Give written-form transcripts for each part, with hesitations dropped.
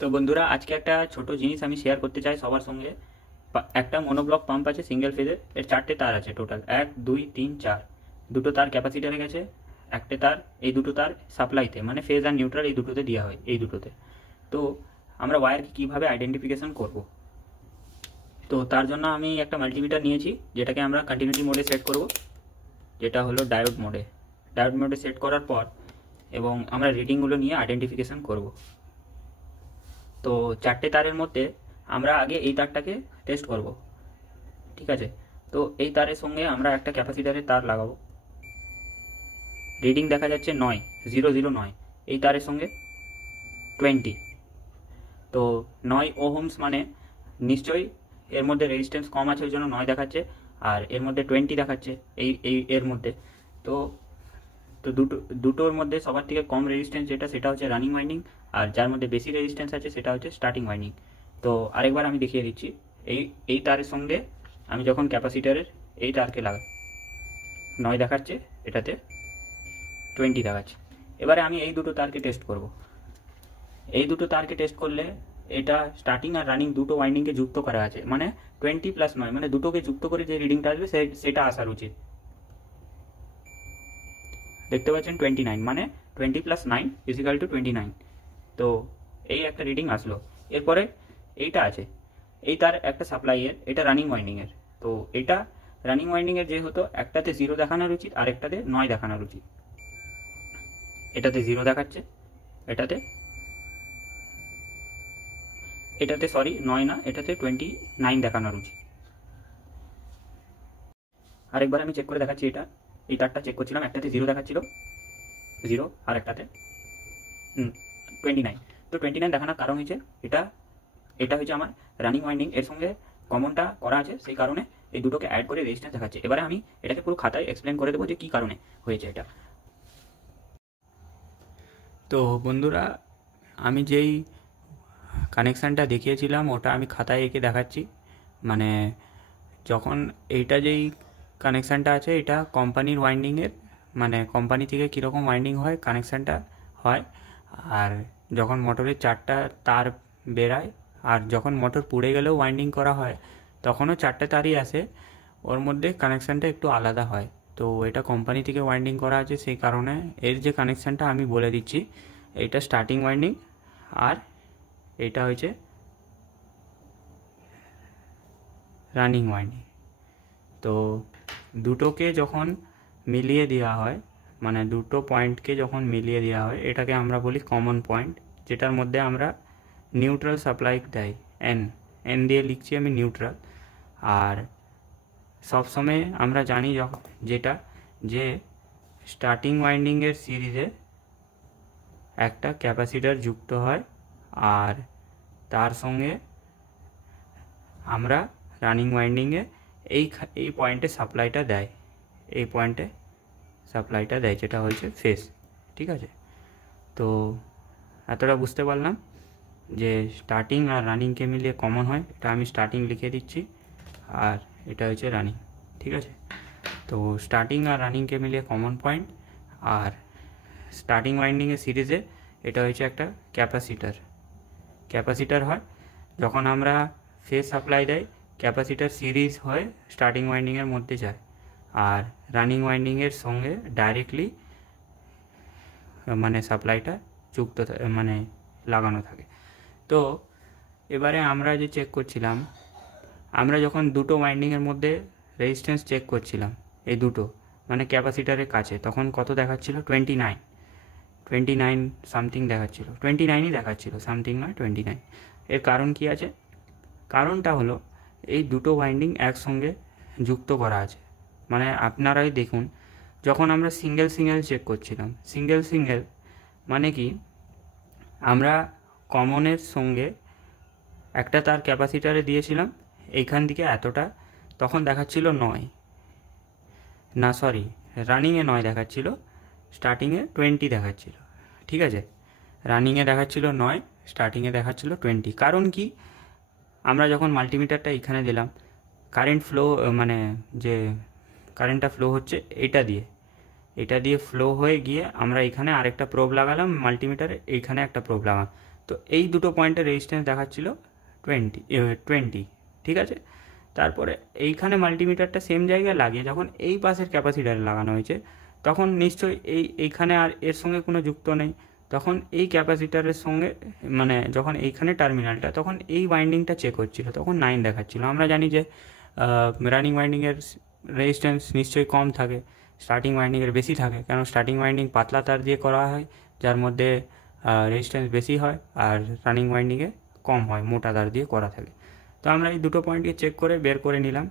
তো বন্ধুরা, আজকে একটা ছোট জিনিস আমি শেয়ার করতে চাই সবার সঙ্গে। একটা মনোব্লক পাম্প আছে সিঙ্গেল ফেজের, এর 4টে তার আছে টোটাল, 1 2 3 4। দুটো তার ক্যাপাসিটারে গেছে, একটা তার, এই দুটো তার সাপ্লাইতে, মানে ফেজ আর নিউট্রাল এই দুটোতে দেওয়া হয়, এই দুটোতে। তো আমরা ওয়্যারকে কীভাবে আইডেন্টিফিকেশন করব, তো তার জন্য আমি একটা মাল্টিমিটার নিয়েছি, যেটাকে আমরা কন্টিনিউটি মোডে সেট করব, যেটা হলো ডায়োড মোডে সেট করার পর এবং আমরা রিডিংগুলো নিয়ে আইডেন্টিফিকেশন করব। তো 4টে তারের মধ্যে আমরা আগে এই তারটাকে টেস্ট করব, ঠিক আছে? তো এই তারের সঙ্গে আমরা একটা ক্যাপাসিটারের তার লাগাবো। রিডিং দেখা যাচ্ছে 9, 0 0 9। এই তারের সঙ্গে 20। তো 9 ওহমস মানে নিশ্চয়ই এর মধ্যে রেজিস্ট্যান্স কম আছে, ওই জন্য 9 দেখাচ্ছে, আর এর মধ্যে 20 দেখাচ্ছে এই এই এর মধ্যে। তো তো দুটোর মধ্যে সবার থেকে কম রেজিস্ট্যান্স যেটা, সেটা হচ্ছে রানিং ওয়াইন্ডিং, আর যার মধ্যে বেশি রেজিস্ট্যান্স আছে সেটা হচ্ছে স্টার্টিং ওয়াইন্ডিং। তো আরেকবার আমি দেখিয়ে দিচ্ছি। এই এই তারের সঙ্গে আমি যখন ক্যাপাসিটারের এই তারকে লাগাই, 9 দেখাচ্ছে, এটাতে 20 দেখাচ্ছে। এবারে আমি এই দুটো তারকে টেস্ট করব। এই দুটো তারকে টেস্ট করলে এটা স্টার্টিং আর রানিং দুটো ওয়াইন্ডিংকে যুক্ত করা আছে, মানে 20 + 9, মানে দুটোকে যুক্ত করে যে রিডিংটা আসবে সেটা আসার উচিত। দেখতে পাচ্ছেন 29, মানে 20 + 9 = 29। তো এই একটা রিডিং আসলো। এরপরে এইটা আছে, এই তার একটা সাপ্লাইয়ের, এটা রানিং ওয়াইন্ডিংয়ের। তো এটা রানিং ওয়াইন্ডিংয়ের যেহেতু একটাতে 0 দেখানোর উচিত আর একটাতে 9 দেখানোর উচিত। এটাতে 0 দেখাচ্ছে, এটাতে এটাতে সরি 9 না, এটাতে 29 দেখানোর উচিত। আরেকবার আমি চেক করে দেখাচ্ছি। এই তারটা চেক করছিলাম, একটাতে 0 দেখাচ্ছিল, 0, আর একটাতে 29। তো 29 দেখানোর কারণ হয়েছে এটা হচ্ছে আমার রানিং ওয়াইন্ডিং, এর সঙ্গে কমনটা করা আছে, সেই কারণে এই দুটোকে অ্যাড করে রেজিস্ট্যান্স দেখাচ্ছে। এবারে আমি এটাকে পুরো খাতায় এক্সপ্লেন করে দেবো যে কী কারণে হয়েছে এটা। তো বন্ধুরা, আমি যেই কানেকশানটা দেখিয়েছিলাম ওটা আমি খাতায় এঁকে দেখাচ্ছি। মানে যখন এইটা যেই কানেকশানটা আছে, এটা কোম্পানির ওয়াইন্ডিংয়ের, মানে কোম্পানি থেকে কীরকম ওয়াইন্ডিং হয় কানেকশানটা হয়। আর যখন মোটরের 4টা তার বেরায়, আর যখন মোটর পুড়ে গেলেও ওয়াইন্ডিং করা হয়, তখনও 4টে তারই আসে, ওর মধ্যে কানেকশানটা একটু আলাদা হয়। তো এটা কোম্পানি থেকে ওয়াইন্ডিং করা আছে, সেই কারণে এর যে কানেকশানটা আমি বলে দিচ্ছি, এইটা স্টার্টিং ওয়াইন্ডিং আর এটা হচ্ছে রানিং ওয়াইন্ডিং। তো দুটোকে যখন মিলিয়ে দেওয়া হয়, মানে দুটো পয়েন্টকে যখন মিলিয়ে দেওয়া হয়, এটাকে আমরা বলি কমন পয়েন্ট, যেটার মধ্যে আমরা নিউট্রাল সাপ্লাই দেয়, এন দিয়ে লিখছি আমি নিউট্রাল। আর সবসময় আমরা জানি যে স্টার্টিং ওয়াইন্ডিংয়ের সিরিজে একটা ক্যাপাসিটার যুক্ত হয়, আর তার সঙ্গে আমরা রানিং ওয়াইন্ডিংয়ে এই পয়েন্টে সাপ্লাইটা দেয়, এই পয়েন্টে সাপ্লাইটা দেয়, যেটা হচ্ছে ফেস, ঠিক আছে? তো এতটা বুঝতে পারলাম যে স্টার্টিং আর রানিংকে মিলিয়ে কমন হয়, এটা আমি স্টার্টিং লিখে দিচ্ছি, আর এটা হচ্ছে রানিং, ঠিক আছে? তো স্টার্টিং আর রানিংকে মিলিয়ে কমন পয়েন্ট, আর স্টার্টিং ওয়াইন্ডিংয়ের সিরিজে এটা হচ্ছে একটা ক্যাপাসিটার হয়। যখন আমরা ফেজ সাপ্লাই দেয়, ক্যাপাসিটার সিরিজ হয়ে স্টার্টিং ওয়াইন্ডিংয়ের মধ্যে যায়, আর রানিং ওয়াইন্ডিংয়ের সঙ্গে ডাইরেক্টলি মানে সাপ্লাইটা যুক্ত মানে লাগানো থাকে। তো এবারে আমরা যে চেক করছিলাম, আমরা যখন দুটো ওয়াইন্ডিংয়ের মধ্যে রেজিস্ট্যান্স চেক করছিলাম, এই দুটো মানে ক্যাপাসিটারের কাছে, তখন কত দেখাচ্ছিল? 29 সামথিং দেখাচ্ছিল, 29ই দেখাচ্ছিল, সামথিং নয়, 29। এর কারণ কি আছে? কারণটা হলো এই দুটো ওয়াইন্ডিং একসঙ্গে যুক্ত করা আছে। মানে আপনারাই দেখুন, যখন আমরা সিঙ্গেল চেক করছিলাম, সিঙ্গেল মানে কি, আমরা কমনের সঙ্গে একটা তার ক্যাপাসিটারে দিয়েছিলাম, এইখান থেকে এতটা, তখন দেখাচ্ছিল 9, না সরি, রানিংয়ে 9 দেখাচ্ছিল, স্টার্টিংয়ে 20 দেখাচ্ছিল, ঠিক আছে? রানিংয়ে দেখাচ্ছিল 9, স্টার্টিংয়ে দেখাচ্ছিল 20। কারণ কি, আমরা যখন মাল্টিমিটারটা এখানে দিলাম, কারেন্ট ফ্লো, মানে যে কারেন্টটা ফ্লো হচ্ছে এটা দিয়ে ফ্লো হয়ে গিয়ে আমরা এখানে আরেকটা প্রোব লাগালাম মাল্টিমিটারে, এইখানে একটা প্রোব লাগালাম, তো এই দুটো পয়েন্টের রেজিস্ট্যান্স দেখাচ্ছিল 20, ঠিক আছে। তারপরে এইখানে মাল্টিমিটারটা সেম জায়গায় লাগিয়ে যখন এই পাশের ক্যাপাসিটারে লাগানো হয়েছে তখন নিশ্চয়ই এইখানে আর এর সঙ্গে কোনো যুক্ত নেই, তখন এই ক্যাপাসিটারের সঙ্গে মানে যখন এইখানে টার্মিনালটা তখন এই ওয়াইন্ডিংটা চেক হচ্ছিল তখন 9 দেখাচ্ছিল। আমরা জানি যে রানিং ওয়াইন্ডিংয়ের রেজিস্ট্যান্স নিশ্চয়ই কম থাকে, স্টার্টিং ওয়াইন্ডিংয়ের বেশি থাকে, কারণ স্টার্টিং ওয়াইন্ডিং পাতলা তার দিয়ে করা হয় যার মধ্যে রেজিস্ট্যান্স বেশি হয়, আর রানিং ওয়াইন্ডিংয়ে কম হয়, মোটা তার দিয়ে করা থাকে। তো আমরা এই দুটো পয়েন্টকে চেক করে বের করে নিলাম।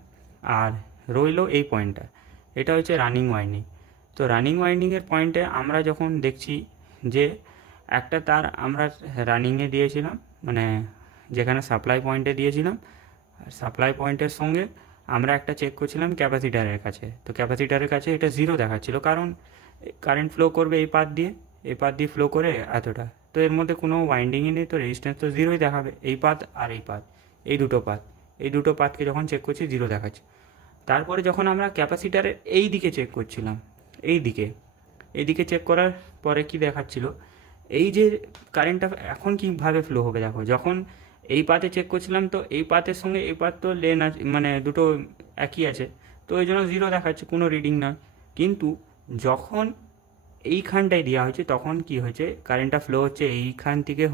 আর রইল এই পয়েন্টটা, এটা হচ্ছে রানিং ওয়াইন্ডিং। তো রানিং ওয়াইন্ডিংয়ের পয়েন্টে আমরা যখন দেখছি যে একটা তার আমরা রানিংয়ে দিয়েছিলাম, মানে যেখানে সাপ্লাই পয়েন্টে দিয়েছিলাম, আর সাপ্লাই পয়েন্টের সঙ্গে আমরা একটা চেক করছিলাম ক্যাপাসিটারের কাছে। তো ক্যাপাসিটারের কাছে এটা 0 দেখাচ্ছিল, কারণ কারেন্ট ফ্লো করবে এই পাথ দিয়ে ফ্লো করে এতটা, তো এর মধ্যে কোনো ওয়াইন্ডিংই নেই, তো রেজিস্ট্যান্স তো 0ই দেখাবে। এই পাথ আর এই দুটো পাথকে যখন চেক করছি 0 দেখাচ্ছে। তারপরে যখন আমরা ক্যাপাসিটারের এই দিকে চেক করছিলাম, এইদিকে চেক করার পরে কি দেখাচ্ছিল, এই যে কারেন্টটা এখন কীভাবে ফ্লো হবে দেখো, যখন এই পাতে চেক করছিলাম তো এই পাতের সঙ্গে এই পাত তো লেন আছে, মানে দুটো একই আছে, তো ওই জন্য 0 দেখাচ্ছে, কোনো রিডিং নয়। কিন্তু যখন এইখানটায় দেওয়া হয়েছে তখন কি হয়েছে, কারেন্টটা ফ্লো হচ্ছে এইখান থেকে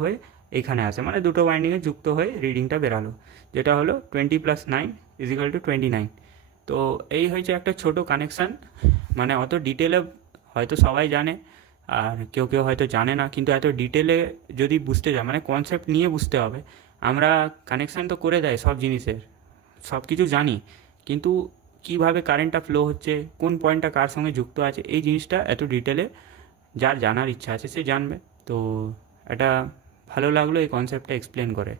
হয়ে এইখানে আসে, মানে দুটো ওয়াইন্ডিংয়ে যুক্ত হয়ে রিডিংটা বেরালো, যেটা হলো 20 + 9 = 29। তো এই হয়েছে একটা ছোট কানেকশান, মানে অত ডিটেলে হয়তো সবাই জানে আর কেউ হয়তো জানে না, কিন্তু এত ডিটেলে যদি বুঝতে যায়, মানে কনসেপ্ট নিয়ে বুঝতে হবে। আমরা কানেকশান তো করে দেয় সব জিনিসের, সব কিছু জানি, কিন্তু কিভাবে কারেন্টটা ফ্লো হচ্ছে, কোন পয়েন্টটা কার সঙ্গে যুক্ত আছে, এই জিনিসটা এত ডিটেলে যার জানার ইচ্ছা আছে সে জানবে। তো এটা ভালো লাগলো এই কনসেপ্টটা এক্সপ্লেন করে।